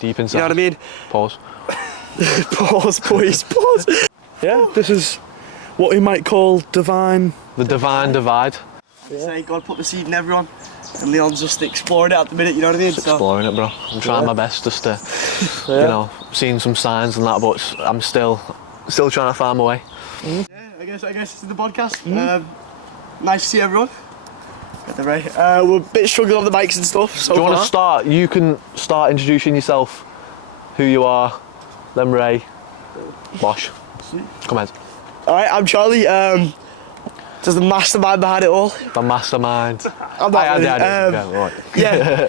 Deep inside. You know what I mean? Pause. Pause, boys, pause. Yeah, this is what we might call divine. The divine divide. Yeah. Say God put the seed in everyone, and Leon's just exploring it at the minute. You know what I mean? Just exploring it, bro. I'm trying my best just to, you know, seeing some signs and that, but I'm still trying to find my way. Yeah, I guess this is the podcast. Nice to see everyone. Get the Ray. We're a bit struggling on the bikes and stuff. So do you want to start? You can start introducing yourself, who you are, then Ray, Bosh. Come on. All right, I'm Charlie. Just the mastermind behind it all. The mastermind. I'm not really. Right. Yeah,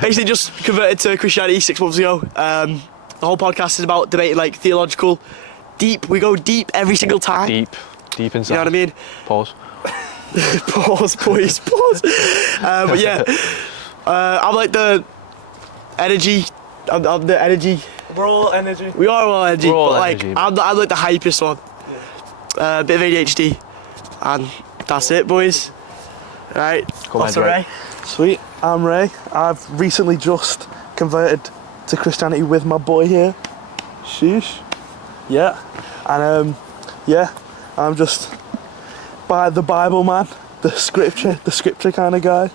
basically just converted to Christianity 6 months ago. The whole podcast is about debating like theological, deep. We go deep every single time. Deep inside. You know what I mean? Pause. Pause, boys, pause. But yeah, I'm like the energy. I'm the energy. We're all energy. We are all energy, We're all but energy. like I'm like the hypest one. Yeah. Bit of ADHD, and that's it, boys. All right, Come on, Ray. Ray. Sweet, I'm Ray. I've recently just converted to Christianity with my boy here. Sheesh. Yeah. And yeah, I'm just by the Bible man, the scripture kind of guy.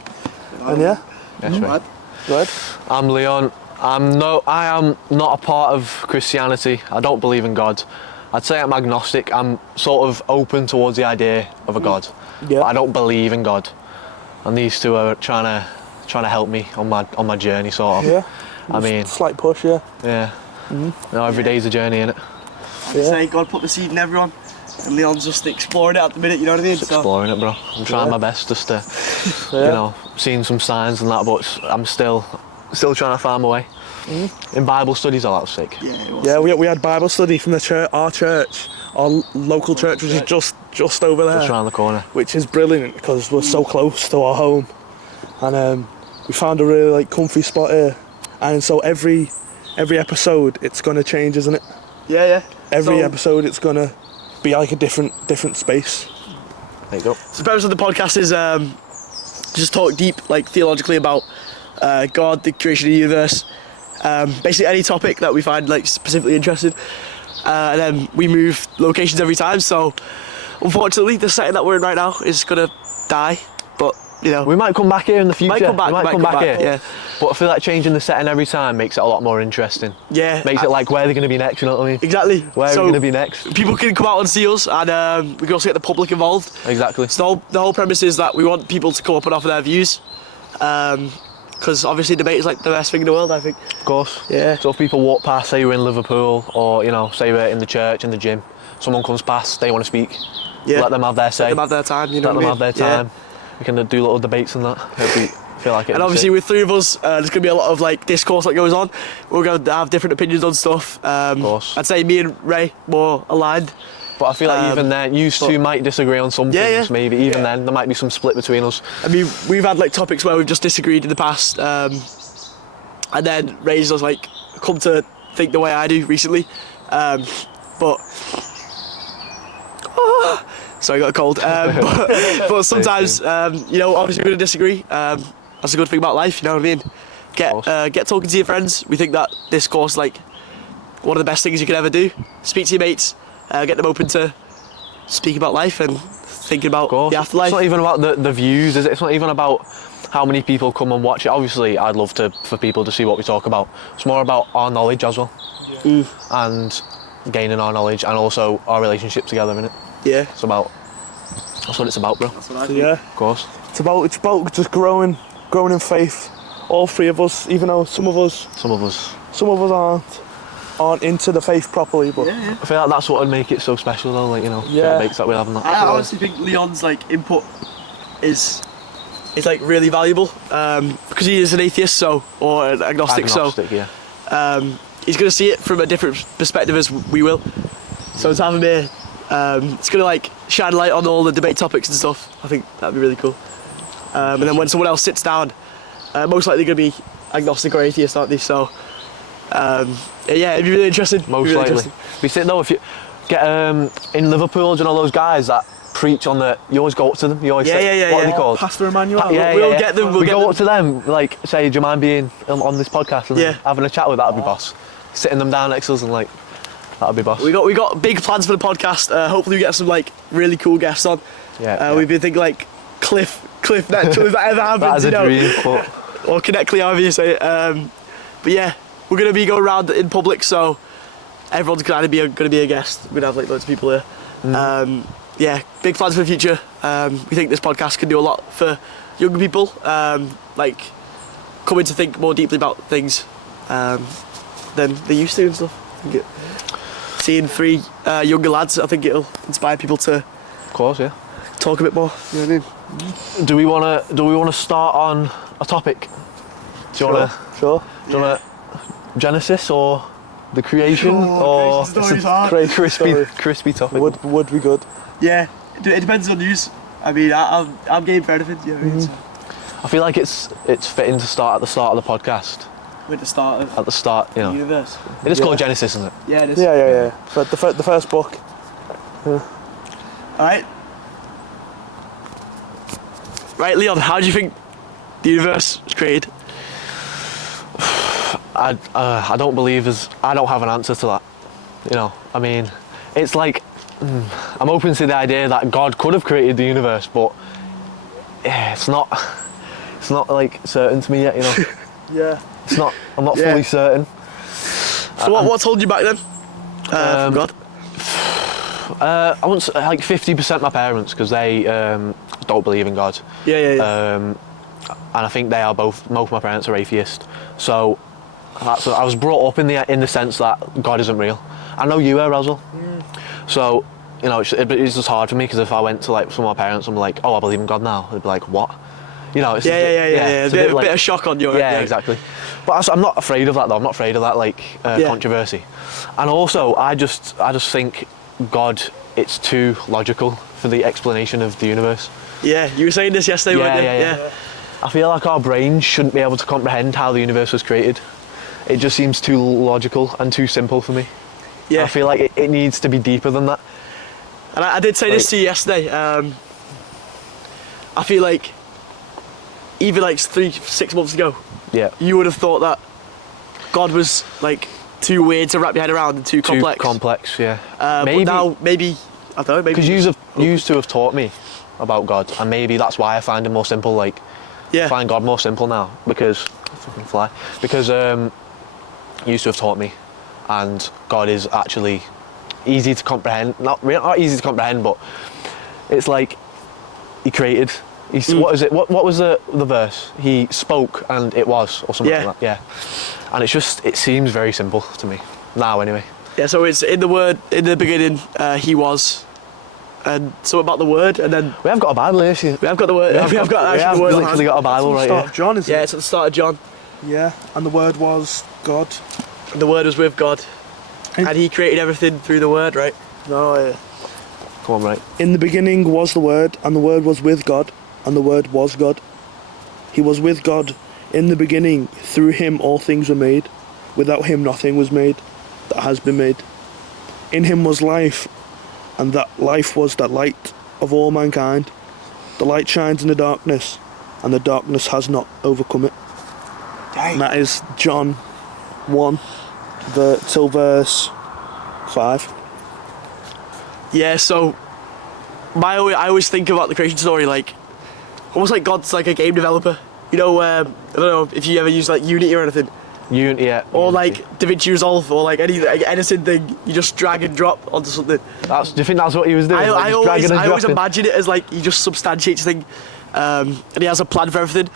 And yeah. Yes, Ray. Right. I'm Leon. I am not a part of Christianity. I don't believe in God. I'd say I'm agnostic. I'm sort of open towards the idea of a God. Yeah. But I don't believe in God. And these two are trying to help me on my journey, sort of. Yeah. I mean, slight push, yeah. yeah. You know, every day's a journey, innit? Yeah. Say God put the seed in everyone, and Leon's just exploring it at the minute. You know what I mean? Just exploring it, bro. I'm trying my best just to, you know, seeing some signs and that, but I'm still trying to find my way. In Bible studies, all that was sick. Yeah, it was. Yeah, we had Bible study from the church, our local church, which is just over there. Just around the corner. Which is brilliant because we're so close to our home, and we found a really like comfy spot here, and so every episode it's gonna change, isn't it? Yeah. Every episode it's gonna be like a different space. There you go. So the purpose of the podcast is just talk deep, like theologically about God, the creation of the universe, basically any topic that we find like specifically interesting, and then we move locations every time. So unfortunately, the setting that we're in right now is gonna die, but you know We might come back here in the future. might come back. here. Yeah, But I feel like changing the setting every time makes it a lot more interesting. yeah. Makes it like where they're going to be next, you know what I mean? Exactly. Where are so we going to be next? people can come out and see us, and we can also get the public involved. Exactly. So the whole premise is that we want people to come up and offer their views, because obviously debate is like the best thing in the world, I think. Of course. Yeah. So if people walk past, say we're in Liverpool, or you know, say we're in the church, in the gym, someone comes past, they want to speak, Yeah. let them have their say. Let them have their time. You know Let what them I have mean? their Yeah. time. We can do little debates and that. Feel like it. And obviously with three of us, there's going to be a lot of like discourse that goes on. We're going to have different opinions on stuff. Of course. I'd say me and Ray more aligned. But I feel like even then, you two might disagree on some Yeah, things. yeah. Maybe even then, there might be some split between us. I mean, we've had like topics where we've just disagreed in the past, and then Ray's just like come to think the way I do recently. But sorry, I got a cold. But sometimes, you know, obviously we're going to disagree. That's a good thing about life, you know what I mean? Get talking to your friends. We think that discourse, like, one of the best things you can ever do. Speak to your mates, get them open to speak about life and thinking about the afterlife. It's not even about the views, is it? It's not even about how many people come and watch it. Obviously, I'd love for people to see what we talk about. It's more about our knowledge as well. And gaining our knowledge and also our relationship together, innit? Yeah. That's what it's about, bro. That's what I So, think. yeah, Of course. it's about just growing in faith. All three of us, even though some of us aren't into the faith properly, but Yeah. I feel like that's what would make it so special, though. Like, you know, Yeah. the debates that we're having. That. I honestly think Leon's like input is like really valuable, because he is an atheist, or an agnostic, Yeah. he's going to see it from a different perspective as we will. So to have him here, it's going to like shine light on all the debate topics and stuff. I think that'd be really cool. And then when someone else sits down, most likely going to be agnostic or atheist, aren't they? So yeah, it'd be really interesting. Most likely. We sit though, if you get in Liverpool, do you know those guys that preach on the. You always go up to them. You always say, what are they called? Pastor Emmanuel. We'll get them. We go up to them, like, say, do you mind being on this podcast and then Yeah. having a chat with that'd be boss. Sitting them down next to us and like, that'd be boss. We got big plans for the podcast. Hopefully we get some like really cool guests on. Yeah. We've been thinking like Cliff next if that ever happens, That is a dream, but or Connectly, however you say it. But yeah, we're gonna be going around in public, so everyone's gonna be a guest. We're gonna have like loads of people here. Yeah, big plans for the future. We think this podcast can do a lot for younger people, like coming to think more deeply about things than they used to and stuff. Seeing three younger lads, I think it'll inspire people to, of course, yeah. talk a bit more. You know what I mean? Do we wanna start on a topic? Do you wanna Sure. Genesis or the creation or creation story's hard. crispy topic? Would be good. Yeah, it depends on news. I mean, I'm game for anything. You know what I mean? I feel like it's fitting to start at the start of the podcast. With the start of At the start, you the know. universe. It is called Genesis, isn't it? Yeah, it is. Yeah. But the first book. Alright. Right, Leon, how do you think the universe was created? I don't believe I don't have an answer to that. You know, I mean, it's like I'm open to the idea that God could have created the universe, but it's not like certain to me yet. You know, Yeah. it's not. I'm not Yeah. fully certain. So what's holding you back then? From God? I want like 50% my parents because they don't believe in God. Yeah. And I think they are both of my parents are atheist. So I was brought up in the sense that God isn't real. I know you are as well. So you know, it's just hard for me because if I went to like some of my parents and I'm like, oh, I believe in God now, they'd be like, what? You know, it's Yeah. it's A like- bit of shock on your end. yeah, exactly. But I'm not afraid of that though. I'm not afraid of that like controversy. And also, I just think God, it's too logical for the explanation of the universe. Yeah, you were saying this yesterday, weren't you? Yeah. I feel like our brains shouldn't be able to comprehend how the universe was created. It just seems too logical and too simple for me. Yeah. I feel like it needs to be deeper than that. And I did say this to you yesterday. I feel like even like 6 months ago, Yeah. you would have thought that God was like too weird to wrap your head around and too complex. Too complex, yeah. But now maybe I don't know. Maybe Because you used to have taught me about God, and maybe that's why I find him more simple. Like, find God more simple now because fucking fly. Because you used to have taught me, and God is actually easy to comprehend. Not easy to comprehend, but it's like he created. What is it? What was the verse? He spoke and it was, or something like that. Yeah. And it seems very simple to me now, anyway. Yeah. So it's in the word in the beginning. He was. And so about the word, and then We have got a Bible here. See? we have got the word. We have got We actually have the word. on literally hand. got a Bible right Start here. of John, isn't Yeah, it? it's at the start of John. Yeah. And the word was God. And the word was with God, and He created everything through the word, right? No. Come on, right. In the beginning was the Word, and the Word was with God, and the Word was God. He was with God in the beginning. Through him all things were made. Without him nothing was made that has been made. In him was life, and that life was the light of all mankind. The light shines in the darkness, and the darkness has not overcome it. And that is John 1 till verse 5. Yeah. So I always think about the creation story like almost like God's like a game developer. You know, I don't know if you ever use like Unity or anything, Unity, yeah. or Unity. like DaVinci Resolve, or like any editing thing. You just drag and drop onto something. Do you think that's what he was doing? I Like, just always dragging and dropping? imagine it as like he just substantiates thing, and he has a plan for everything.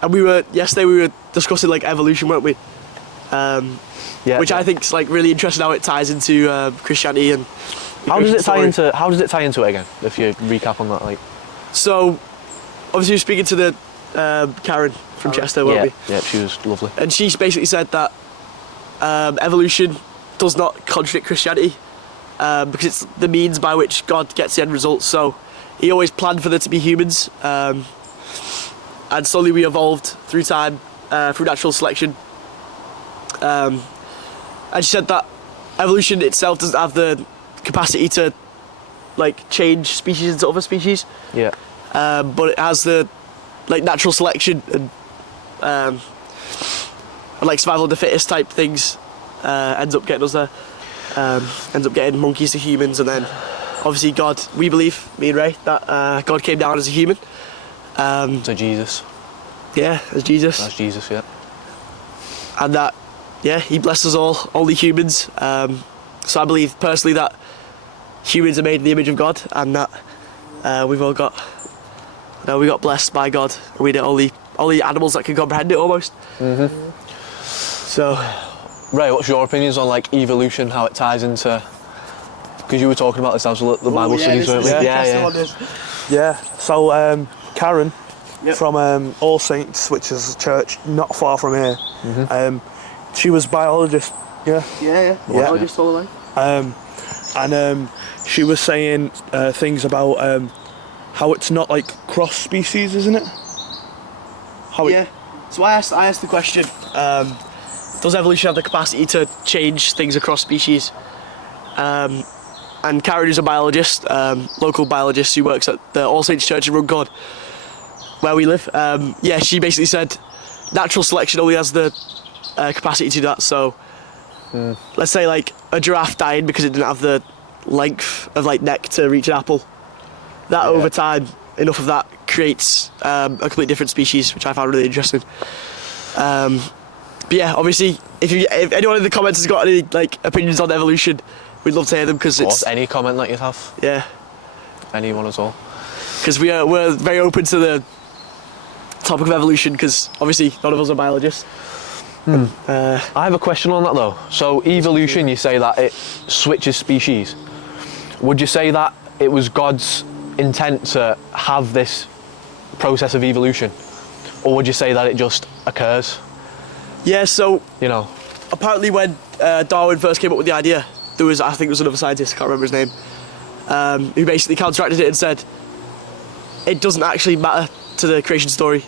And yesterday we were discussing like evolution, weren't we? Yeah, Which yeah. I think is like really interesting how it ties into Christianity and. the How does it Christian tie story. into? How does it tie into it again? If you recap on that, like. So, obviously, you're speaking to the Karen from Chester, weren't Yeah, we? yeah, she was lovely. And she basically said that evolution does not contradict Christianity because it's the means by which God gets the end result. So, He always planned for there to be humans, and slowly we evolved through time, through natural selection. And she said that evolution itself doesn't have the capacity to like change species into other species. Yeah. But it has the like natural selection and like survival of the fittest type things ends up getting us there. Ends up getting monkeys to humans, and then obviously God, we believe, me and Ray, that God came down as a human. So Jesus. Yeah, as Jesus. That's Jesus, yeah. And that, yeah, he blessed us all, only humans. So I believe personally that humans are made in the image of God, and that we've all got, we got blessed by God. We're the only animals that can comprehend it almost. So, Ray, what's your opinions on like evolution, how it ties into? Because you were talking about this as the Bible studies, weren't we? Yeah. So Karen Yep. from All Saints, which is a church not far from here. She was biologist. Yeah. Yeah. Biologist all the way. And she was saying things about how it's not like cross species, isn't it? So I asked the question, does evolution have the capacity to change things across species? And Karen is a biologist, local biologist who works at the All Saints Church in Runcorn, where we live. She basically said natural selection only has the capacity to do that. So let's say like a giraffe died because it didn't have the length of like neck to reach an apple. That over time, enough of that creates a completely different species, which I found really interesting. But yeah, obviously, if anyone in the comments has got any like opinions on evolution, we'd love to hear them, because it's any comment that you'd have. Yeah. Anyone at all. Because we're very open to the topic of evolution, because obviously none of us are biologists. I have a question on that though. So evolution, you say that it switches species. Would you say that it was God's intent to have this process of evolution, or would you say that it just occurs? Yeah, so You know. apparently when Darwin first came up with the idea, there was, I think it was another scientist, I can't remember his name, who basically counteracted it and said it doesn't actually matter to the creation story.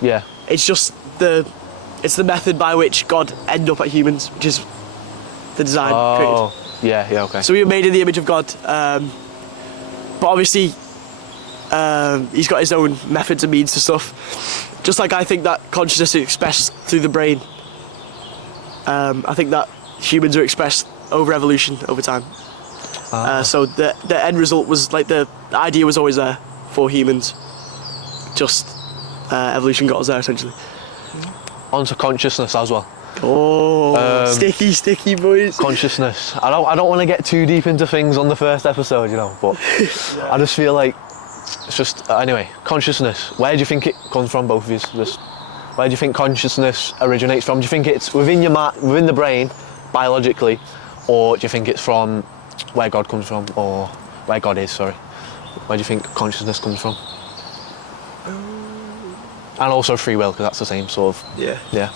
Yeah. It's just the method by which God ended up at humans, which is the design created. Yeah, okay. So we were made in the image of God, but obviously he's got his own methods and means to stuff. Just like I think that consciousness is expressed through the brain, I think that humans are expressed over evolution over time. So the end result was like the idea was always there for humans. Just evolution got us there essentially. Onto consciousness as well. Oh, sticky boys. Consciousness. I don't want to get too deep into things on the first episode, you know, but I just feel like it's just anyway. Consciousness. Where do you think it comes from, both of you? Just where do you think consciousness originates from? Do you think it's within within the brain, biologically, or do you think it's from where God comes from, or where God is? Sorry. Where do you think consciousness comes from? And also free will, because that's the same sort of. Yeah.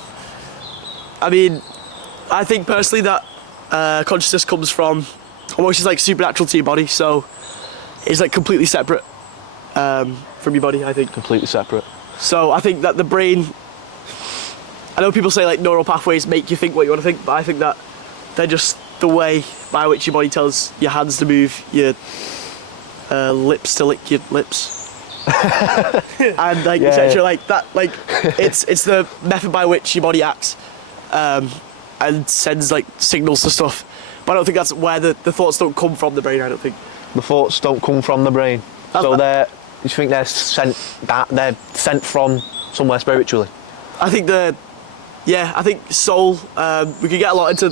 I mean, I think personally that consciousness comes from almost just like supernatural to your body, so it's like completely separate from your body, I think. Completely separate. So I think that the brain, I know people say like neural pathways make you think what you want to think, but I think that they're just the way by which your body tells your hands to move, your lips to lick your lips. And like etc. Like that, like it's the method by which your body acts and sends like signals to stuff. But I don't think that's where the thoughts don't come from the brain. I don't think the thoughts don't come from the brain. So you think they're sent from somewhere spiritually? I think I think soul. We could get a lot into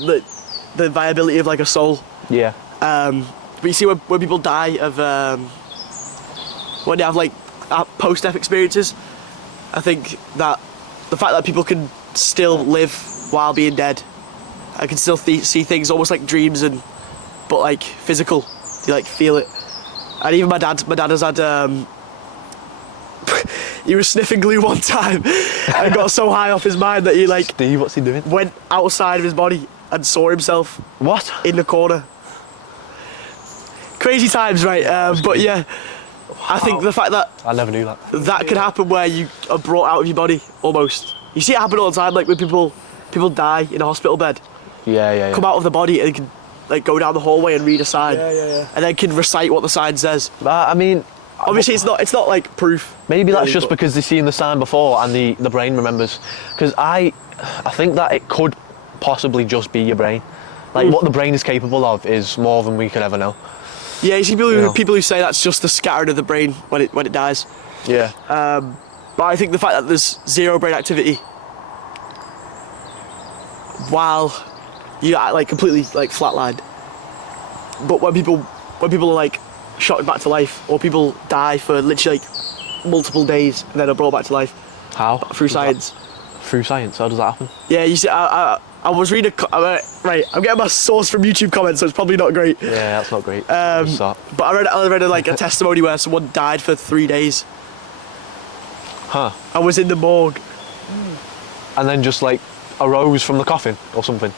the viability of like a soul. Yeah. But you see when people die of when they have like post-death experiences, I think that the fact that people can still live while being dead, I can still see things almost like dreams, but like physical. You like feel it. And even my dad has had he was sniffing glue one time and got so high off his mind that he like Steve, what's he doing? Went outside of his body and saw himself in the corner. Crazy times, right? But yeah, I think the fact that I never knew that could happen where you are brought out of your body almost. You see it happen all the time, like when people die in a hospital bed. Yeah. Come out of the body and can like go down the hallway and read a sign, Yeah. and then can recite what the sign says. I mean, Obviously, it's not like proof. maybe that's really, just but- because they've seen the sign before and the brain remembers. Because I think that it could possibly just be your brain. Like what the brain is capable of is more than we could ever know. Yeah, you see people, You know. people who say that's just the scattering of the brain when it dies. Yeah. But I think the fact that there's zero brain activity while you are like completely like flatlined. But when people are like shot back to life, or people die for literally like multiple days and then are brought back to life How? through science. Through science. How does that happen? Yeah, you see, I was reading. Right, I'm getting my source from YouTube comments, so it's probably not great. Yeah, that's not great. But I read like a testimony where someone died for 3 days. Huh. I was in the morgue. And then just like arose from the coffin or something.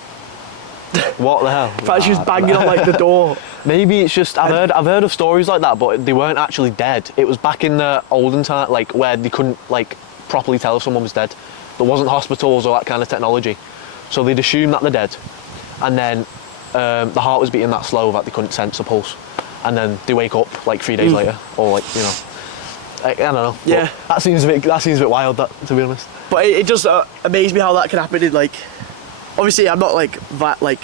What the hell? In fact, she was banging on like the door. Maybe it's just I've heard of stories like that, but they weren't actually dead. It was back in the olden time, like where they couldn't like properly tell if someone was dead. There wasn't hospitals or that kind of technology, so they'd assume that they're dead, and then the heart was beating that slow that they couldn't sense a pulse, and then they wake up like 3 days later, or like I don't know. Yeah. But that seems a bit wild. That, to be honest. But it just amazed me how that can happen in like. Obviously, I'm not like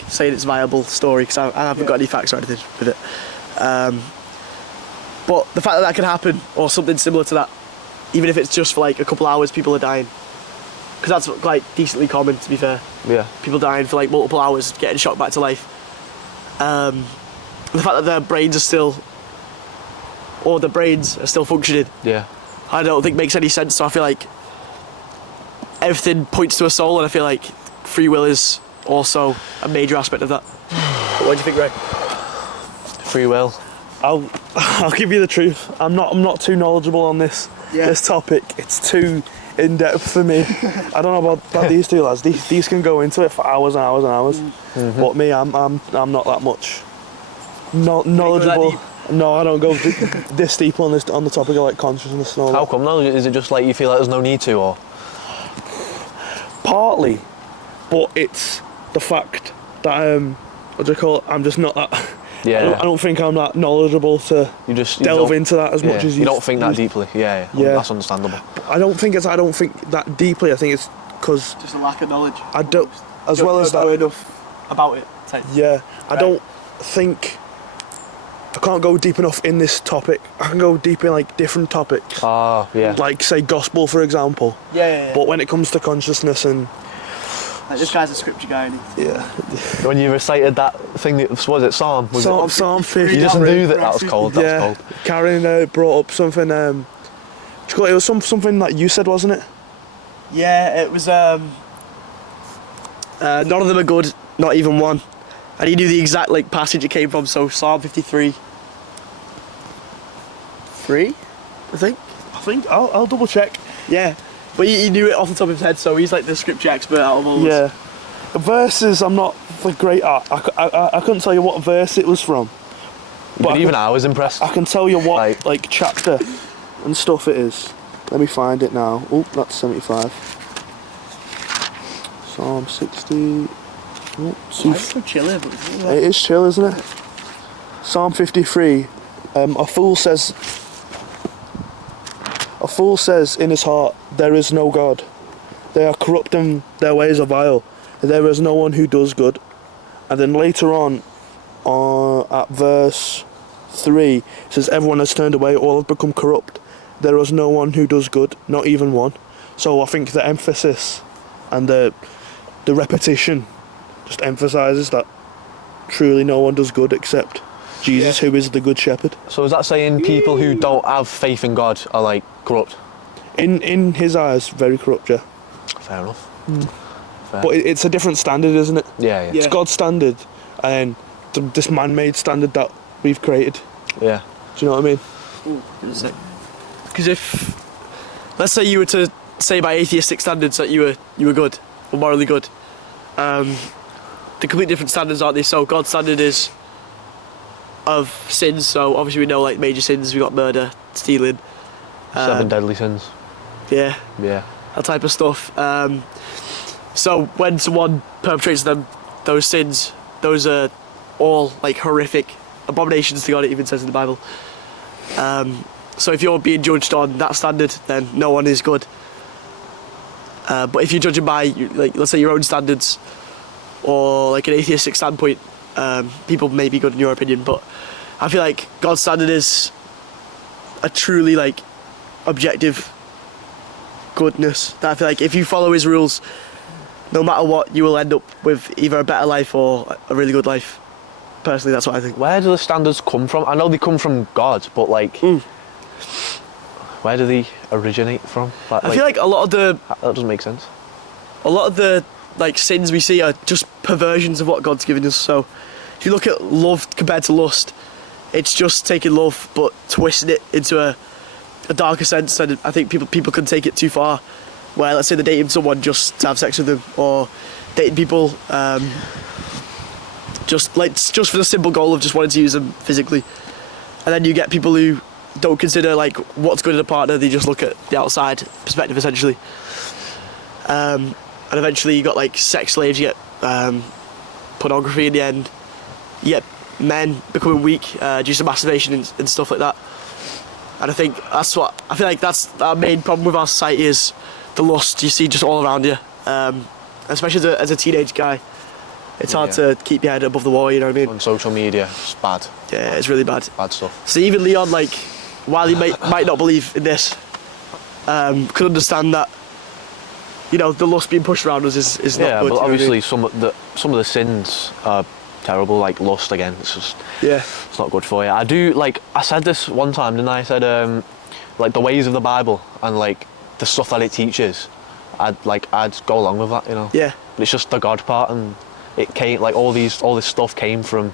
saying it's a viable story because I haven't got any facts or anything with it. But the fact that that can happen, or something similar to that, even if it's just for like a couple hours, people are dying. Because that's like decently common, to be fair. Yeah. People dying for like multiple hours, getting shocked back to life. The fact that their brains are still functioning, Yeah. I don't think makes any sense. So I feel like everything points to a soul, and I feel like free will is also a major aspect of that. But what do you think, Ray? Free will. I'll give you the truth. I'm not too knowledgeable on this topic. It's too in depth for me. I don't know about these two lads. These can go into it for hours and hours and hours. Mm-hmm. But me, I'm not that much knowledgeable. No, I don't go this deep on the topic of like consciousness and all How that. come though? Is it just like you feel like there's no need to, or? Partly, but it's the fact that what do you call it? I'm just not that. Yeah. I don't think I'm that knowledgeable to You delve into that as much as you don't think that deeply. Yeah. Yeah. That's understandable. I don't think that deeply. I think it's because Just a lack of knowledge. I don't, as well as that. Enough about it. Yeah, I don't think I can't go deep enough in this topic. I can go deep in like different topics, Ah, yeah. like say gospel, for example. Yeah. But when it comes to consciousness and Like, this guy's a scripture guy. And yeah, When you recited that thing, was it Psalm? Was it? Psalm 50. You just knew that was cold. That was cold. Karen brought up something. It was something that you said, wasn't it? Yeah, it was. None of them are good, not even one. And he knew the exact like passage it came from. So Psalm 53. 3, I think. I'll double check. Yeah, but he knew it off the top of his head. So he's like the scripture expert out of all of us. Yeah, verses I'm not great at. I couldn't tell you what verse it was from. But even I was impressed. I can tell you what Like- chapter and stuff it is. Let me find it now. Oh, that's 75. Psalm 60. Oh, It's so chilly, but it is chill, isn't it? Psalm 53. A fool says in his heart, there is no God. They are corrupt and their ways are vile. There is no one who does good. And then later on at verse 3, it says, everyone has turned away, all have become corrupt. There is no one who does good, not even one. So I think the emphasis and the repetition just emphasises that truly no one does good except Jesus, who is the good shepherd. So is that saying people who don't have faith in God are like corrupt? In his eyes, very corrupt, yeah. Fair enough. Fair. But it's a different standard, isn't it? Yeah. It's God's standard and this man-made standard that we've created. Yeah. Do you know what I mean? because if, let's say you were to say by atheistic standards that you were good or morally good, the complete different standards, aren't they? So God's standard is of sins. So obviously we know like major sins. We got murder, stealing, 7 deadly sins. yeah, Yeah. that type of stuff. So when someone perpetrates those sins, those are all like horrific abominations to God. It even says in the Bible. So if you're being judged on that standard, then no one is good. But if you're judging by, like, let's say your own standards, or like an atheistic standpoint, people may be good in your opinion. But I feel like God's standard is a truly like objective goodness. That I feel like if you follow His rules, no matter what, you will end up with either a better life or a really good life. Personally, that's what I think. Where do the standards come from? I know they come from God, but like, where do they originate from? I feel like a lot of that doesn't make sense. A lot of the like sins we see are just perversions of what God's given us. So if you look at love compared to lust, it's just taking love but twisting it into a darker sense, and I think people can take it too far. Where let's say they're dating someone just to have sex with them, or dating people just for the simple goal of just wanting to use them physically. And then you get people who don't consider like what's good in a partner, they just look at the outside perspective essentially. And eventually you got like sex slaves, you get pornography in the end, you get men becoming weak due to masturbation and stuff like that. And I think that's what I feel like that's our main problem with our society is the lust you see just all around you, especially as a teenage guy. It's hard to keep your head above the water, you know what I mean? On social media, it's bad. Yeah, it's really bad. Bad stuff. So even Leon, like, while he might not believe in this, could understand that, you know, the lust being pushed around us is not good. Yeah, but obviously I mean? some of the sins are terrible, like lust again. It's just it's not good for you. I do, like, I said this one time, didn't I? I said like the ways of the Bible and like the stuff that it teaches, I'd go along with that, you know. Yeah. But it's just the God part, and it came like all this stuff came from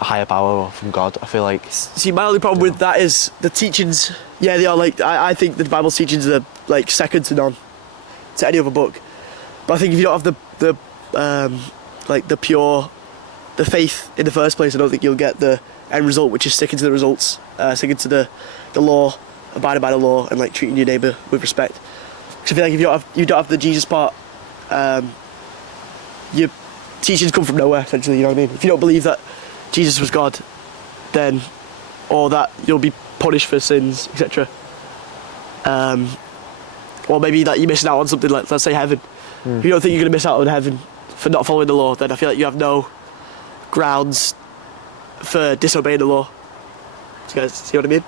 a higher power or from God. I feel like. See, my only problem with that is the teachings. Yeah, they are like I think the Bible's teachings are like second to none to any other book. But I think if you don't have the faith in the first place, I don't think you'll get the end result, which is sticking to the results, sticking to the law, abiding by the law, and like treating your neighbour with respect. Because I feel like if you don't have the Jesus part, your teachings come from nowhere, essentially, you know what I mean? If you don't believe that Jesus was God, then, or that you'll be punished for sins, etc. Or maybe that you're missing out on something like, let's say, heaven. If you don't think you're going to miss out on heaven for not following the law, then I feel like you have no grounds for disobeying the law. Do you guys see what I mean?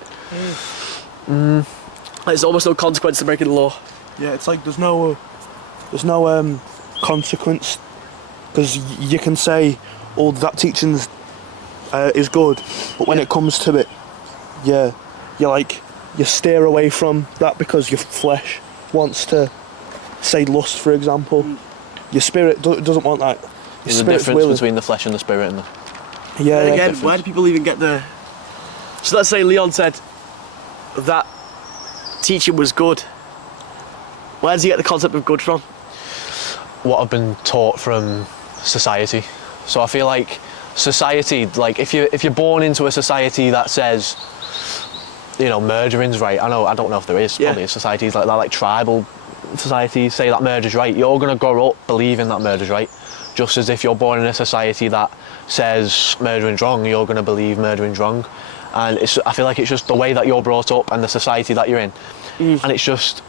Like, there's almost no consequence to breaking the law. Yeah, it's like there's no consequence, because you can say, "Oh, that teaching is good," but when it comes to it, you steer away from that because your flesh wants to, say, lust, for example. Your spirit doesn't want that. There's a difference between the flesh and the spirit, and And again, where do people even get the? So let's say Leon said that teaching was good. Where does he get the concept of good from? what I've been taught from society. So I feel like society, like if you're born into a society that says, you know, murdering's right. I don't know if there is probably societies like that, like tribal societies say that murder's right. You're gonna grow up believing that murder's right. Just as if you're born in a society that says murdering's wrong, you're gonna believe murdering's wrong. And I feel like it's just the way that you're brought up and the society that you're in. And it's just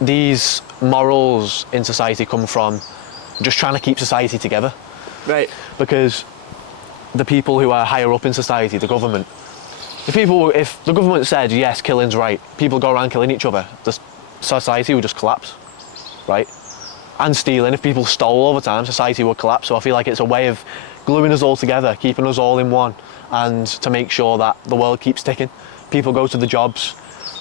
these morals in society come from just trying to keep society together. Right. Because the people who are higher up in society, the government, if the government said, yes, killing's right, people go around killing each other, the society would just collapse, right? And stealing, if people stole all the time, society would collapse. So I feel like it's a way of gluing us all together, keeping us all in one, and to make sure that the world keeps ticking. People go to the jobs,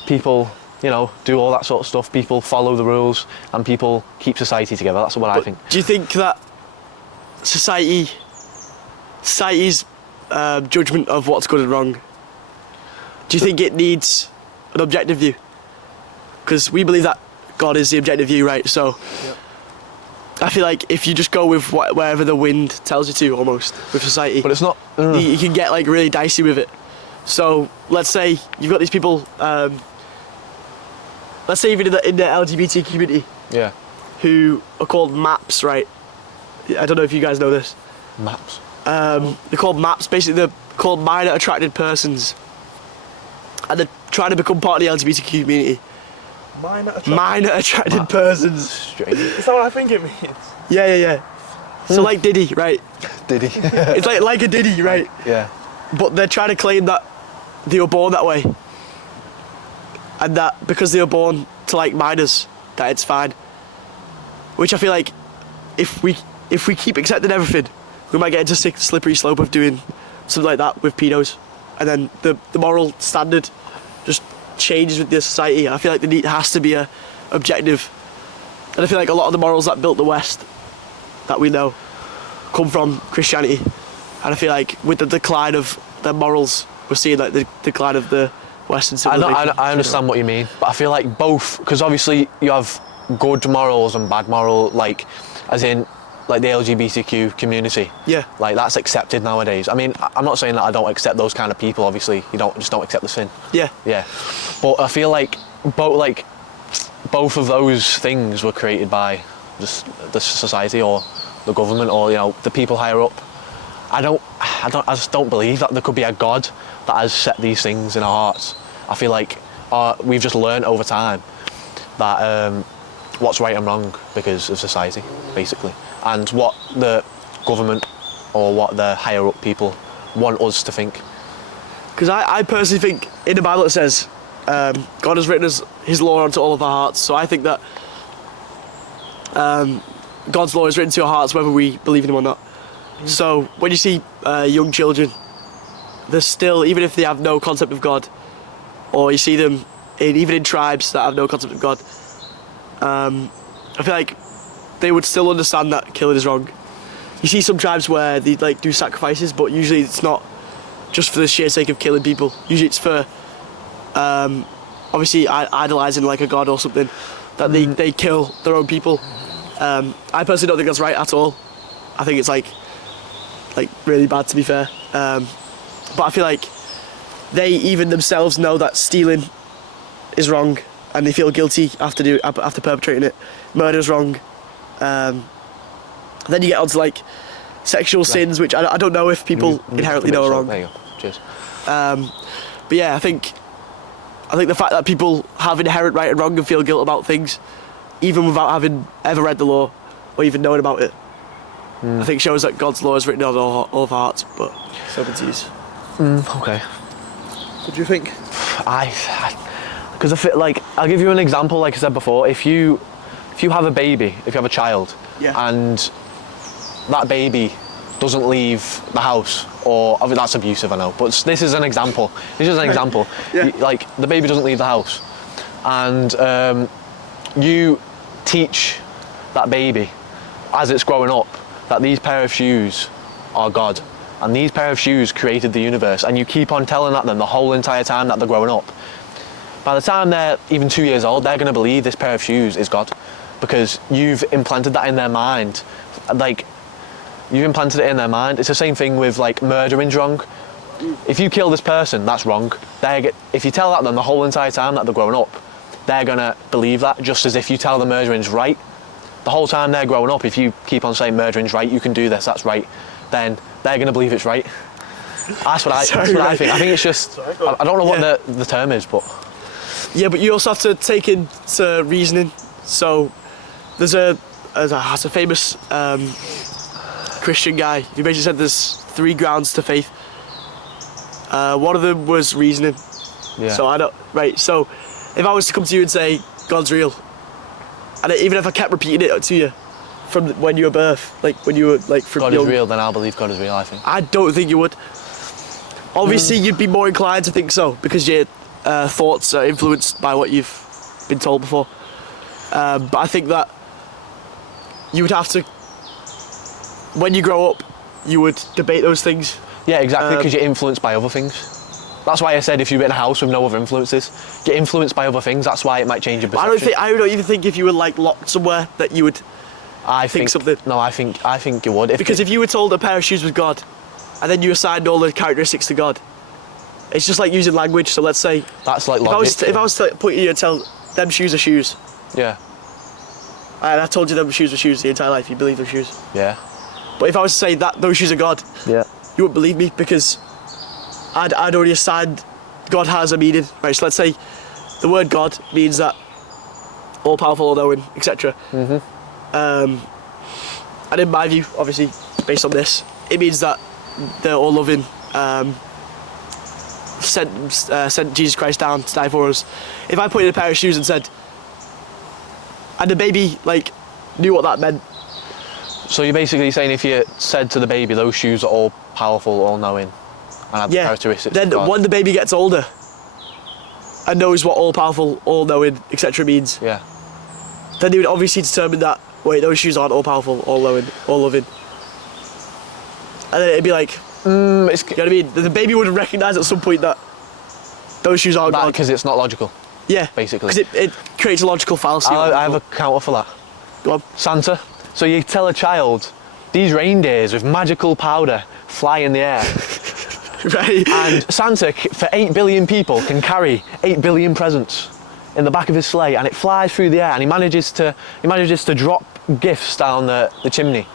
people, you know, do all that sort of stuff, people follow the rules, and people keep society together. That's what I think. Do you think that society's judgment of what's good and wrong, do you think it needs an objective view? Because we believe that God is the objective view, right? So I feel like if you just go with wherever the wind tells you to, almost, with society, But it's not... you can get like really dicey with it. So let's say you've got these people, let's say even in the LGBT community, Yeah. who are called MAPs, right? I don't know if you guys know this. Maps. They're called MAPs. Basically, they're called minor attracted persons, and they're trying to become part of the LGBTQ community. Minor attracted persons. Strange. Is that what I think it means? Yeah. So like Diddy, right? Diddy. It's like a Diddy, right? Yeah. But they're trying to claim that they were born that way, and that because they were born to like minors, that it's fine. Which I feel like, if we keep accepting everything, we might get into a slippery slope of doing something like that with pedos, and then the moral standard just changes with the society. I feel like there has to be a objective, and I feel like a lot of the morals that built the West, that we know, come from Christianity, and I feel like with the decline of the morals, we're seeing like the decline of the Western civilization. I understand what you mean, but I feel like both, because obviously you have good morals and bad moral, like as in like the LGBTQ community. Yeah. Like that's accepted nowadays. I mean, I'm not saying that I don't accept those kind of people. Obviously, you don't accept the sin. Yeah. Yeah. But I feel like both of those things were created by just the society or the government or the people higher up. I just don't believe that there could be a God that has set these things in our hearts. I feel like we've just learned over time that what's right and wrong because of society, basically, and what the government or what the higher up people want us to think. Because I personally think in the Bible it says God has written his law onto all of our hearts, so I think that God's law is written to our hearts whether we believe in him or not. So when you see young children, they're still, even if they have no concept of God, or you see them even in tribes that have no concept of God, I feel like they would still understand that killing is wrong. You see some tribes where they like do sacrifices, but usually it's not just for the sheer sake of killing people. Usually it's for obviously idolizing like a god or something, that they kill their own people. I personally don't think that's right at all. I think it's like really bad, to be fair. But I feel like they even themselves know that stealing is wrong, and they feel guilty after perpetrating it. Murder's wrong. Then you get onto like sexual sins, which I don't know if people inherently know are wrong. There you go. Cheers. But yeah, I think the fact that people have inherent right and wrong and feel guilt about things, even without having ever read the law or even knowing about it, I think shows that God's law is written on all of our hearts. But it's open to use. Okay. What do you think? Because I feel like, I'll give you an example. Like I said before, if you have a baby, if you have a child, and that baby doesn't leave the house, or I mean, that's abusive, I know, but this is an example. This is an example. Yeah. Like the baby doesn't leave the house, and you teach that baby as it's growing up that these pair of shoes are God, and these pair of shoes created the universe, and you keep on telling that them the whole entire time that they're growing up. By the time they're even 2 years old, they're going to believe this pair of shoes is God, because you've implanted that in their mind. Like, you've implanted it in their mind. It's the same thing with like murdering's wrong. If you kill this person, that's wrong. If you tell that them the whole entire time that they're growing up, they're going to believe that, just as if you tell them murdering's right. The whole time they're growing up, if you keep on saying murdering's right, you can do this, that's right, then they're going to believe it's right. That's what I think. I think it's just, I don't know what the term is, but... Yeah, but you also have to take into reasoning. So there's a famous Christian guy who basically said there's 3 grounds to faith. One of them was reasoning. Yeah. So if I was to come to you and say God's real, and even if I kept repeating it to you from when you were birth, like when you were like from God young, is real, then I'll believe God is real, I think. I don't think you would. Obviously, you'd be more inclined to think so because your thoughts are influenced by what you've been told before. But I think that you would have to, when you grow up, you would debate those things. Yeah, exactly, because you're influenced by other things. That's why I said if you're in a house with no other influences, you're influenced by other things. That's why it might change your perception. I don't even think if you were like locked somewhere that you would think something. No, I think you would. Because if you were told a pair of shoes was God, and then you assigned all the characteristics to God, it's just like using language. So let's say that's like logic. If I was to put you and tell them shoes are shoes. Yeah. And I told you them shoes were shoes the entire life, you believe they're shoes. Yeah. But if I was to say that those shoes are God, Yeah. you wouldn't believe me because I'd already assigned God has a meaning, right? So let's say the word God means that all powerful, all knowing, etc. And in my view, obviously, based on this, it means that they're all loving. Sent Jesus Christ down to die for us. If I put in a pair of shoes and said, and the baby like knew what that meant. So you're basically saying if you said to the baby those shoes are all powerful, all knowing, and have the characteristics. Then of God. when the baby gets older and knows what all powerful, all knowing, etc. means, Yeah. then they would obviously determine that wait, those shoes aren't all powerful, all knowing, all loving. And then it'd be like, you know what I mean? The baby would recognise at some point that those shoes aren't God. Because it's not logical. Yeah, basically. because it creates a logical fallacy. I have a counter for that. Go on. Santa. So you tell a child these reindeers with magical powder fly in the air. Right. And Santa, for 8 billion people, can carry 8 billion presents in the back of his sleigh, and it flies through the air, and he manages to drop gifts down the chimney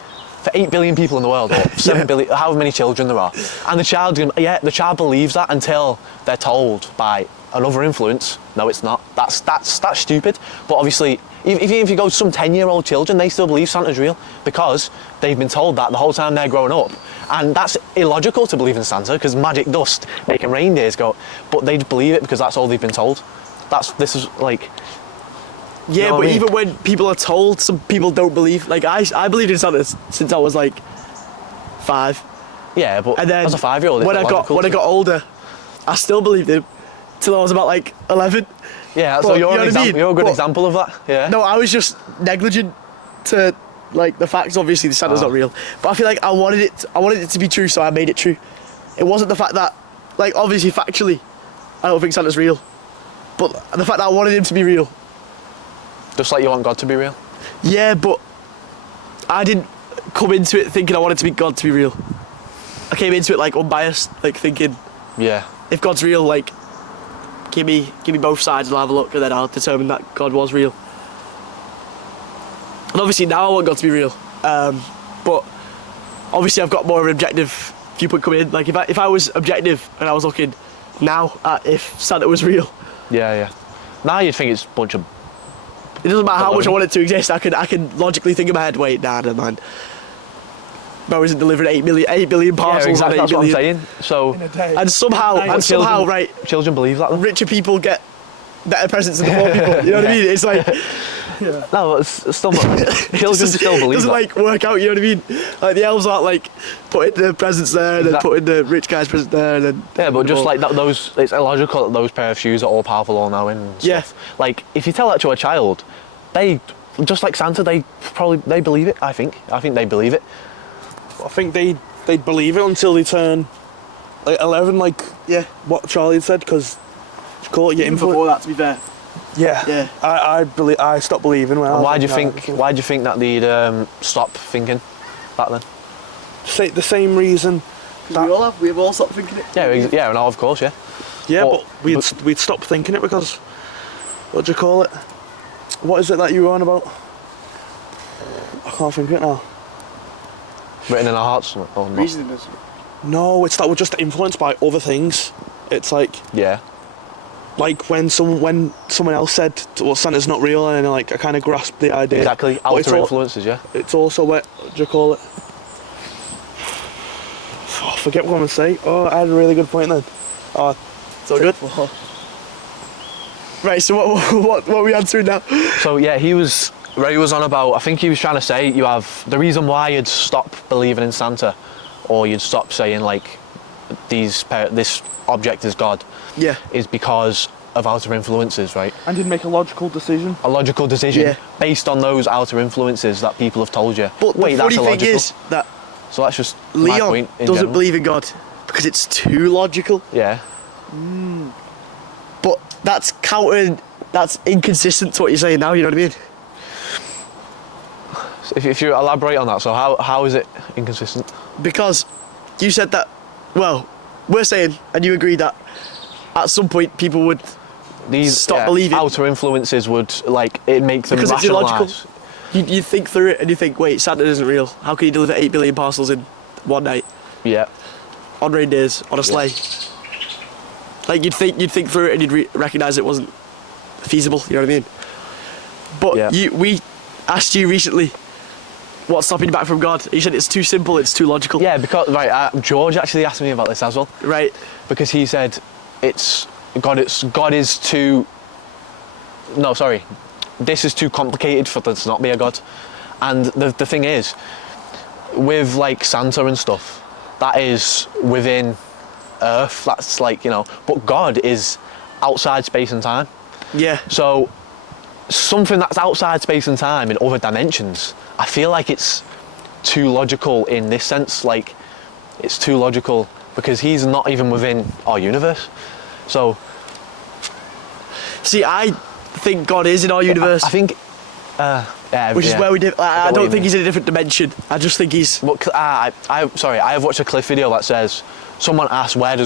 for 8 billion people in the world, or 7 billion, however many children there are. And the child believes that until they're told by another influence, no, it's not. That's stupid. But obviously, even if you go to some 10-year-old children, they still believe Santa's real because they've been told that the whole time they're growing up. And that's illogical to believe in Santa because magic dust making reindeers go, but they believe it because that's all they've been told. This is like. Yeah, You know but what I mean? even when people are told, some people don't believe. Like I believed in Santa since I was like 5. Yeah, but And then as a 5-year-old, when I got older, I still believed him till I was about like 11. Yeah, But so you you're know an what I example. mean? You're a good But- example of that. Yeah. No, I was just negligent to like the facts. Obviously, the Santa's not real, but I feel like I wanted it to be true, so I made it true. It wasn't the fact that, like, obviously factually, I don't think Santa's real, but the fact that I wanted him to be real. Just like you want God to be real. Yeah, but I didn't come into it thinking I wanted to be God to be real. I came into it like unbiased, like thinking Yeah. if God's real, like give me both sides and I'll have a look and then I'll determine that God was real. And obviously now I want God to be real, but obviously I've got more of an objective viewpoint coming in. Like if I was objective and I was looking now at if Santa was real, Yeah. Now you'd think it's a bunch of. it doesn't matter how much I Baloney. want it to exist. I can logically think in my head. Wait, nah, never mind. Bro isn't delivering 8 billion parcels. Yeah, exactly. on 8 That's what I'm billion. saying. So In a day. And somehow, right, children believe that. Though. richer people get better presents than the poor people. You know what I mean? It's like No, it's still not. Children still believe doesn't that. like work out. You know what I mean? Like the elves aren't like putting the presents there and then That- putting the rich guy's present there and then. Yeah, but just like that, it's illogical that those pair of shoes are all powerful, all knowing. And Yeah. stuff. Like if you tell that to a child, they just like Santa, they believe it. I think they believe it. I think they believe it until they turn like 11, like Yeah. what Charlie had said, because call it your Even influence. before that, to be fair. Yeah. Yeah. I stopped believing when I And was why do you like, think? Why do you think that they'd stop thinking back then? Say the same reason. We've all stopped thinking it. Yeah, no, of course, yeah. Yeah, Well, but we'd stop thinking it because what do you call it? What is it that you were on about? I can't think of it now. Written in our hearts, or not? Reasoning is. No, it's that we're just influenced by other things. It's like Yeah. when someone else said, "Well, Santa's not real," and then like I kind of grasped the idea. Exactly. But it's Outer all- influences, yeah. It's also what do you call it? Oh, I forget what I'm gonna say. Oh, I had a really good point then. Oh, It's all good. Right, so what are we answering now? So yeah, Ray was on about. I think he was trying to say you have the reason why you'd stop believing in Santa, or you'd stop saying like this object is God, Yeah. is because of outer influences, right? and did make a logical decision. A logical decision Yeah. based on those outer influences that people have told you. But Wait, the funny that's thing illogical. is that So that's just my Leon point in doesn't general. believe in God because it's too logical. Yeah. But that's inconsistent to what you're saying now, you know what I mean? So if you elaborate on that, so how is it inconsistent? Because you said that, well, we're saying, and you agree that at some point people would These Stop believing. outer influences would like it make them Because it's rationalise. illogical. You think through it and you think, wait, Santa isn't real. How can he deliver 8 billion parcels in one night? Yeah. On reindeers, on a sleigh. Like you'd think through it and you'd recognise it wasn't feasible. You know what I mean? But we asked you recently, what's stopping you back from God? You said it's too simple, it's too logical. Yeah, because George actually asked me about this as well. Right. Because he said God is too. No, sorry. This is too complicated for there to not be a God. And the thing is, with like Santa and stuff, that is within Earth. That's like, you know, but God is outside space and time. Yeah. So something that's outside space and time in other dimensions, I feel like it's too logical in this sense. Like, it's too logical because he's not even within our universe. So, see, I think God is in our universe. I think, which is where we did. I don't think he's in a different dimension. I just think he's. Sorry, I have watched a Cliff video that says someone asked where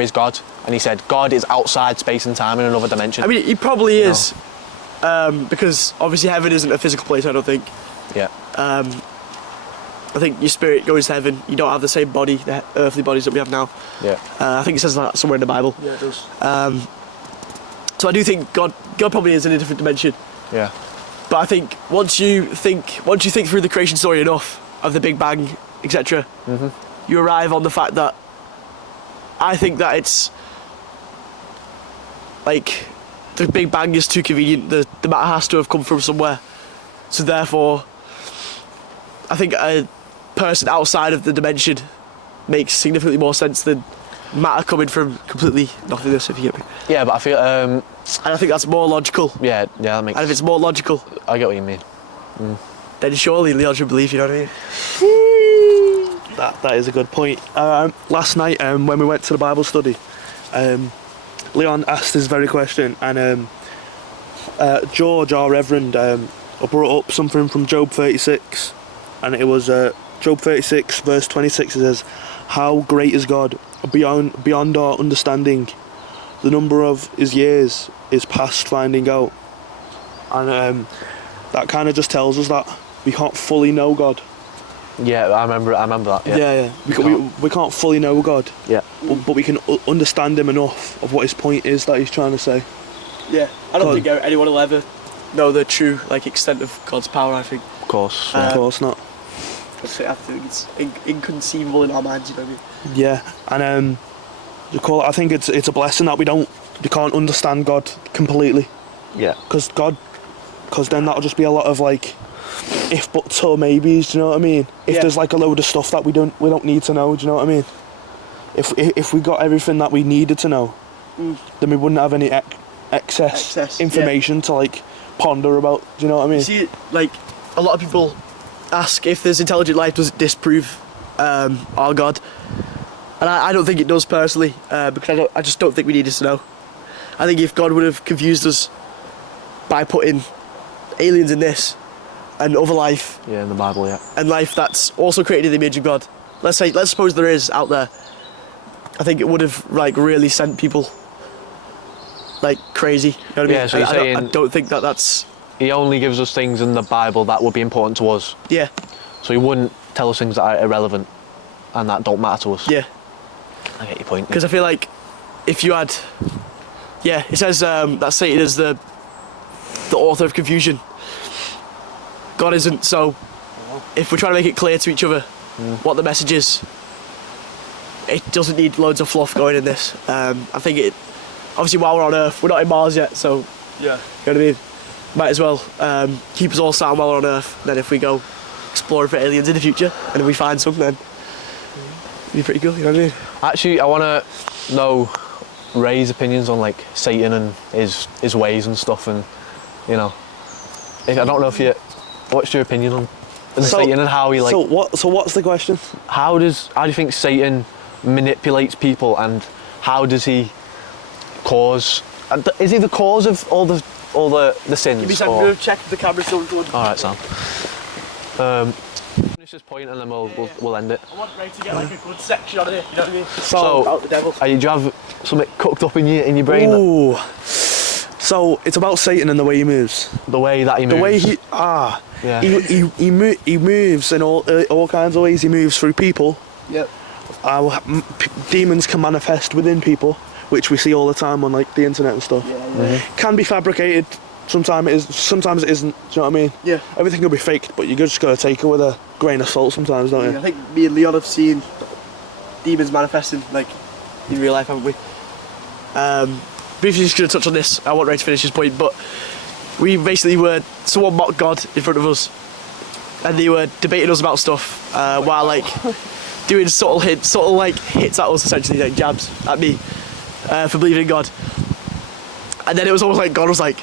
is God, and he said God is outside space and time in another dimension. I mean, he probably is, because obviously heaven isn't a physical place. I don't think. Yeah. I think your spirit goes to heaven. You don't have the same body, the earthly bodies that we have now. Yeah. I think it says that somewhere in the Bible. Yeah, it does. So I do think God probably is in a different dimension. Yeah. But I think once you think through the creation story enough of the Big Bang, etc., you arrive on the fact that I think that it's like the Big Bang is too convenient. The matter has to have come from somewhere. So therefore, I think a person outside of the dimension makes significantly more sense than matter coming from completely nothingness, if you get me. Yeah, but I feel. And I think that's more logical. Yeah, that makes. And if it's more logical, I get what you mean. then surely Leon should believe. You know what I mean? That is a good point. Last night, when we went to the Bible study, Leon asked this very question, and George, our Reverend, brought up something from Job 36, and it was Job 36, verse 26. It says, "How great is God, beyond our understanding. The number of his years is past finding out." And that kind of just tells us that we can't fully know God. Yeah, I remember that. Yeah. We can't fully know God. Yeah. But we can understand him enough of what his point is that he's trying to say. Yeah, I don't think anyone will ever know the true extent of God's power. I think. Of course. Of course not. I think it's inconceivable in our minds. You know what I mean? Yeah, and I think it's a blessing that we can't understand God completely. Yeah. Because then that'll just be a lot of if buts or maybes. Do you know what I mean? If there's a load of stuff that we don't need to know. Do you know what I mean? If we got everything that we needed to know, then we wouldn't have any excess information to ponder about. Do you know what I mean? See, a lot of people ask if there's intelligent life, does it disprove our God? And I don't think it does personally, because I just don't think we needed to know. I think if God would have confused us by putting aliens in this and other life, in the Bible, and life that's also created in the image of God, let's suppose there is out there, I think it would have really sent people crazy. You know what I mean? Yeah, so you're saying I don't think that's. He only gives us things in the Bible that would be important to us. Yeah. So he wouldn't tell us things that are irrelevant and that don't matter to us. Yeah. I get your point. Because I feel like if you had, it says that Satan is the author of confusion. God isn't. So if we're trying to make it clear to each other what the message is, it doesn't need loads of fluff going in this. I think it. Obviously, while we're on Earth, we're not in Mars yet, so yeah, you know what I mean. Might as well keep us all sound while we're on Earth. Then if we go exploring for aliens in the future, and if we find some, then it'd be pretty cool. You know what I mean? Actually, I want to know Ray's opinions on Satan and his ways and stuff, and I don't know if you. What's your opinion on Satan and how he So what's the question? How do you think Satan manipulates people, and how does he cause? Is he the cause of all the sins? Give me a second, I'm going to check if the camera's still recording. Alright, Sam. Finish this point and then we'll end it. I want Ray to get a good section on it, you know what I mean? So, out the devil. Do you have something cooked up in your brain? Ooh. So it's about Satan and the way he moves. The way that he moves. The way Yeah. he moves in all kinds of ways. He moves through people. Yep. Demons can manifest within people, which we see all the time on like the internet and stuff. Can be fabricated. Sometimes it is. Sometimes it isn't. Do you know what I mean? Yeah. Everything can be faked, but you just gotta take it with a grain of salt sometimes, don't you? I think me and Leon have seen demons manifesting like in real life, haven't we? Briefly, just going to touch on this. I want Ray to finish his point, but we basically someone mocked God in front of us, and they were debating us about stuff while like doing subtle hits at us, essentially like jabs at me for believing in God. And then it was almost like God was like,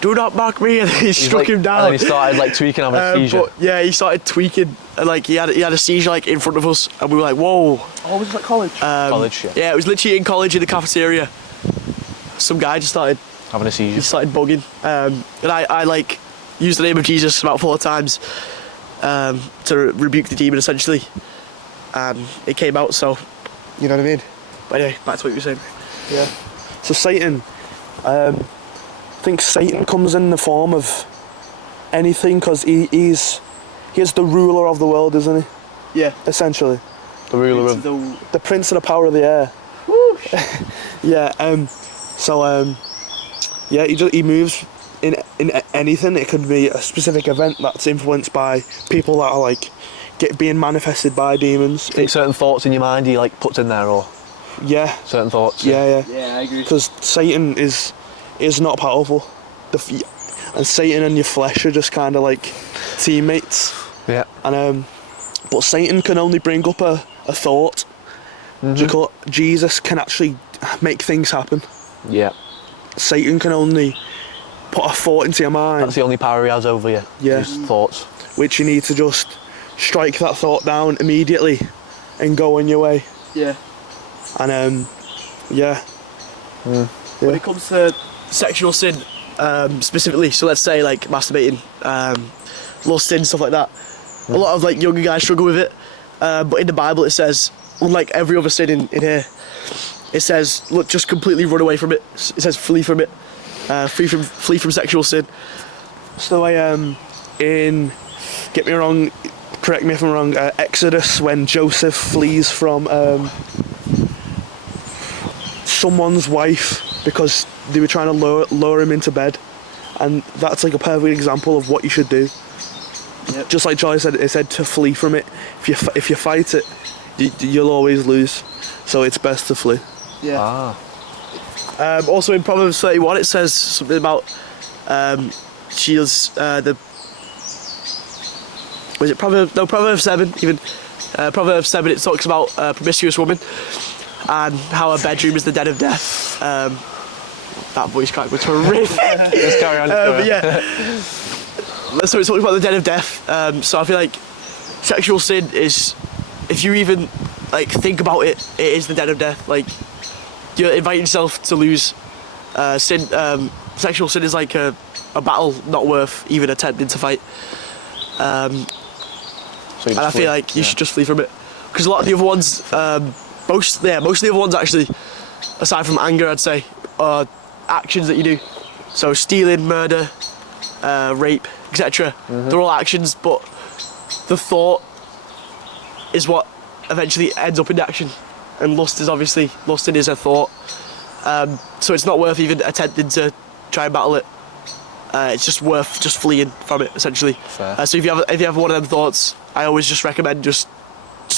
"Do not mock me," and he struck him down. And then he started like tweaking, having a seizure. But yeah, he started tweaking, and like he had a seizure like in front of us, and we were like, "Whoa!" Oh, was it at college? College, yeah. Yeah, it was literally in college in the cafeteria. Some guy just started Having a seizure. bugging, and I like used the name of Jesus about 4 times to rebuke the demon essentially, and it came out. So, you know what I mean. But anyway, back to what you were saying. Yeah. So Satan, I think Satan comes in the form of anything because he's the ruler of the world, isn't he? Yeah. Essentially, The ruler of... the prince of the power of the air. Yeah. Yeah. He moves in anything. It could be a specific event that's influenced by people that are like being manifested by demons. I think certain thoughts in your mind he like puts in there, or Yeah. certain thoughts. Yeah. Yeah, I agree. Because Satan is not powerful. And Satan and your flesh are just kind of like teammates. Yeah. And but Satan can only bring up a thought. Jesus can actually make things happen. Yeah. Satan can only put a thought into your mind. That's the only power he has over you. Yeah. His thoughts. Which you need to just strike that thought down immediately and go on your way. Yeah. And yeah. When it comes to sexual sin, specifically, so let's say like masturbating, lusting, stuff like that. A lot of like younger guys struggle with it, but in the Bible it says, unlike every other sin in here, it says, look, just completely run away from it. It says flee from it, flee from sexual sin. So get me wrong, correct me if I'm wrong, Exodus, when Joseph flees from someone's wife because they were trying to lure him into bed, and that's like a perfect example of what you should do. Yep. Just like Charlie said, it said to flee from it. If you fight it, you'll always lose. So it's best to flee. Yeah. Also in Proverbs 31 it says something about Proverbs 7 even. Proverbs 7 it talks about a promiscuous woman and how her bedroom is the den of death. That voice crack was horrific. Let's carry on. But yeah. So it's talking about the den of death. So I feel like sexual sin is, if you even like think about it, it is the den of death. Like you're inviting yourself to lose. Sexual sin is like a battle not worth even attempting to fight. And I feel like you should just flee from it, because a lot of the other ones, most of the other ones actually, aside from anger, I'd say, are actions that you do. So stealing, murder, rape, etc. They're all actions, but the thought is what eventually ends up in action. And lusting is a thought. So it's not worth even attempting to try and battle it. It's just worth just fleeing from it, essentially. So if you have one of them thoughts, I always just recommend just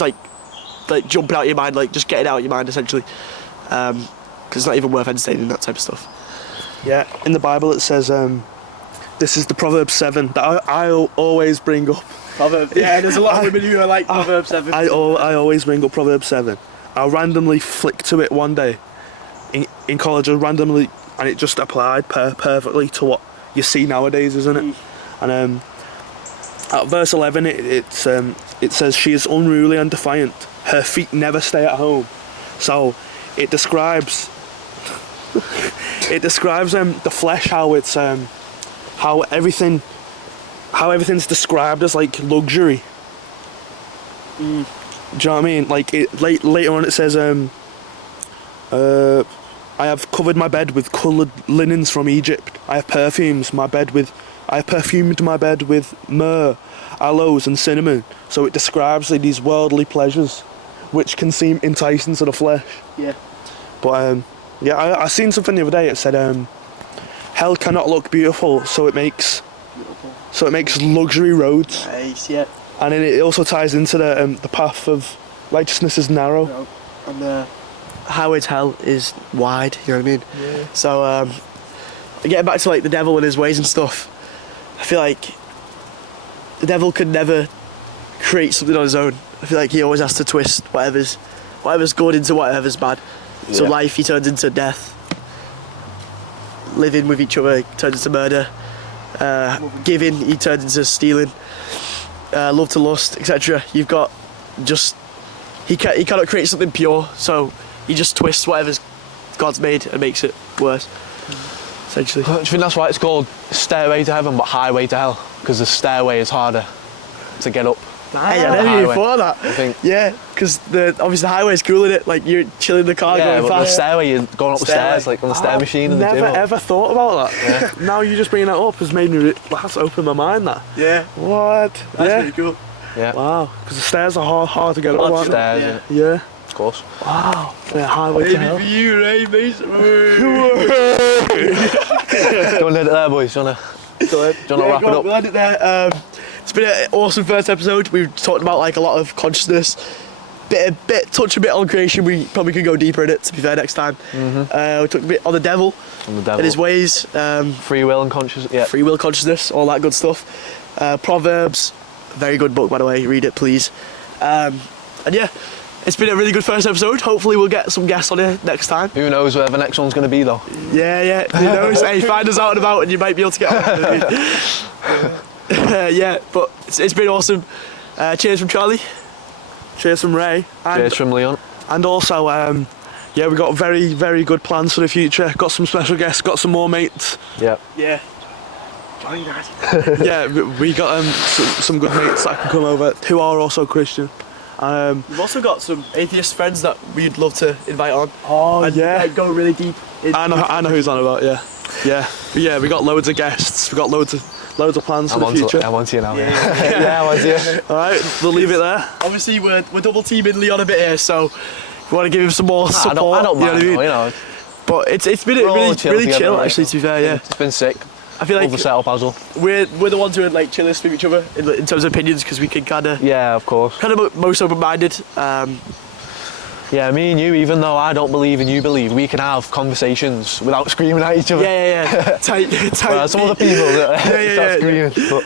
like jumping out of your mind, like just getting out of your mind, essentially. Because it's not even worth entertaining that type of stuff. Yeah, in the Bible it says, this is the Proverbs 7 that I always bring up. Proverbs, yeah, there's a lot of women who are like Proverbs 7. I always bring up Proverbs 7. I randomly flicked to it one day in college, and it just applied perfectly to what you see nowadays, isn't it? And at verse 11 it says, she is unruly and defiant, her feet never stay at home. So it describes the flesh, how it's how everything's described as like luxury. Do you know what I mean? Like later on it says I have covered my bed with coloured linens from Egypt. I have perfumed my bed with myrrh, aloes and cinnamon. So it describes like, these worldly pleasures which can seem enticing to the flesh. Yeah. But I seen something the other day. It said hell cannot look beautiful, so it makes luxury roads. Nice, yeah. And then it also ties into the path of righteousness is narrow. And the highway to hell is wide, you know what I mean? Yeah. So, getting back to like the devil and his ways and stuff, I feel like the devil could never create something on his own. I feel like he always has to twist whatever's good into whatever's bad. Yeah. So life he turns into death. Living with each other turns into murder. Giving he turns into stealing. Love to lust, etc. You've got just he cannot create something pure, so he just twists whatever's God's made and makes it worse. Essentially. Do you think that's why it's called Stairway to Heaven but Highway to Hell? Because the stairway is harder to get up. Hey, I never even thought of that. I think. Yeah, because obviously the highway's cool in it. Like you're chilling in the car going but fast. The stairway, you're going up the stairs like on the stair machine in the gym. Never ever thought about that. Yeah. Now you just bringing that up has made me. That's opened my mind. That. Yeah. What? That's really cool. Yeah. Wow. Because the stairs are hard to get up. Aren't Stairs. Yeah. Yeah. Of course. Wow. Yeah, highway to hell. Maybe for you, right, mate? Do you want to end it there, boys? Do you want to wrap it up? We'll end it there. It's been an awesome first episode. We've talked about like a lot of consciousness, touch a bit on creation. We probably could go deeper in it. To be fair, next time. We talked a bit on the devil, and his ways. Free will and consciousness. Yeah. Free will, consciousness, all that good stuff. Proverbs, very good book by the way. Read it, please. And yeah, it's been a really good first episode. Hopefully, we'll get some guests on here next time. Who knows where the next one's going to be though? Yeah. Who knows? Hey, find us out and about, and you might be able to get on. Yeah, but it's been awesome. Cheers from Charlie. Cheers from Ray. Cheers from Leon. And also, we got very, very good plans for the future. Got some special guests, got some more mates. Yeah. Yeah. Join guys. Yeah, we got some good mates that can come over who are also Christian. We've also got some atheist friends that we'd love to invite on. Oh, and, yeah. Go really deep. I know who's on about, yeah. Yeah. But yeah, we got loads of guests. We got loads of plans for the future. I'm on to you now. Yeah. Yeah, I'm on to you. Alright, we'll leave it there. Obviously, we're double teaming Leon a bit here, so we want to give him some more support. I don't mind, you know. But it's been really chill actually, to be fair, yeah. It's been sick. I feel like the setup as well. We're the ones who are like chillest with each other in terms of opinions, because we can kind of of course, most open-minded. Yeah, me and you, even though I don't believe and you believe, we can have conversations without screaming at each other. Yeah. Tight. Some other people that start screaming. But.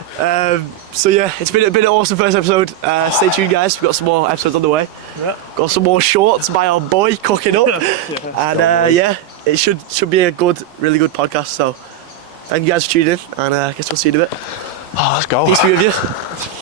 So yeah, it's been an awesome first episode. Stay tuned, guys. We've got some more episodes on the way. Yeah. Got some more shorts by our boy cooking up, and it should be a really good podcast. So thank you guys for tuning in, and I guess we'll see you in a bit. Oh, let's go. Peace be with you.